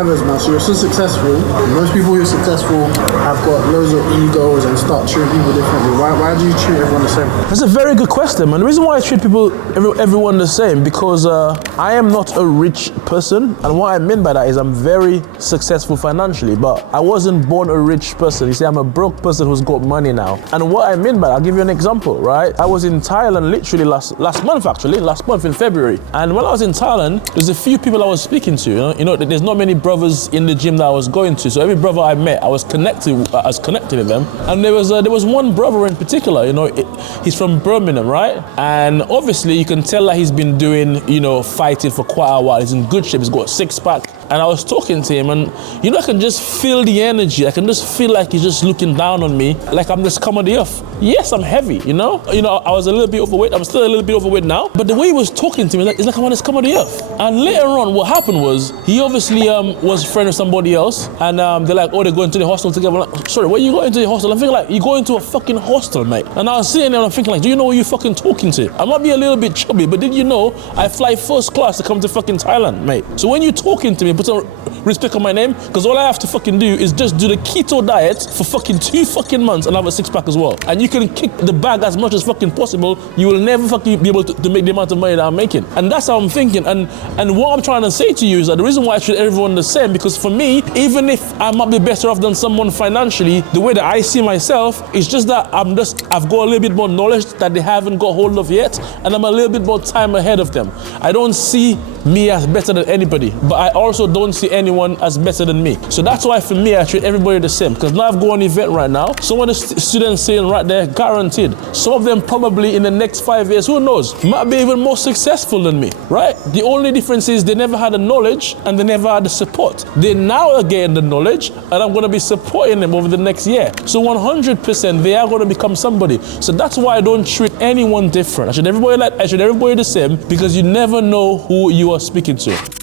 Others, man, so you're so successful. Most people who are successful have got loads of egos and start treating people differently. Why do you treat everyone the same? That's a very good question, man. The reason why I treat everyone the same, because I am not a rich person, and what I mean by that is I'm very successful financially, but I wasn't born a rich person. You see, I'm a broke person who's got money now. And what I mean by that, I'll give you an example, right? I was in Thailand literally last month in February. And when I was in Thailand, there's a few people I was speaking to. You know, there's not many brothers in the gym that I was going to. So every brother I met, I was connected with them. And there was one brother in particular. You know, he's from Birmingham, right? And obviously you can tell that he's been doing, you know, fighting for quite a while. He's in good shape. He's got a six-pack. And I was talking to him, and you know, I can just feel the energy. I can just feel like he's just looking down on me, like I'm the scum of the earth. Yes, I'm heavy, you know. I was a little bit overweight. I'm still a little bit overweight now. But the way he was talking to me, it's like I'm on the scum of the earth. And later on, what happened was he obviously was a friend of somebody else, and they're like, oh, they're going to the hostel together. I'm like, sorry, where you going to the hostel? I'm thinking like, you going to a fucking hostel, mate. And I was sitting there and I'm thinking like, do you know who you fucking talking to? I might be a little bit chubby, but did you know I fly first class to come to fucking Thailand, mate? So when you're talking to me, put some respect on my name, because all I have to fucking do is just do the keto diet for fucking 2 fucking months and have a six-pack as well. And you can kick the bag as much as fucking possible. You will never fucking be able to make the amount of money that I'm making. And that's how I'm thinking. And what I'm trying to say to you is that the reason why I treat everyone the same, because for me, even if I might be better off than someone financially, the way that I see myself is just that I've got a little bit more knowledge that they haven't got hold of yet, and I'm a little bit more time ahead of them. I don't see me as better than anybody, but I also don't see anyone as better than me. So that's why for me, I treat everybody the same. Because now I've got an event right now. Some of the students saying right there, guaranteed. Some of them probably in the next 5 years, who knows, might be even more successful than me, right? The only difference is they never had the knowledge and they never had the support. They now are getting the knowledge, and I'm going to be supporting them over the next year. So 100% they are going to become somebody. So that's why I don't treat anyone different. I treat everybody the same, because you never know who you are speaking to.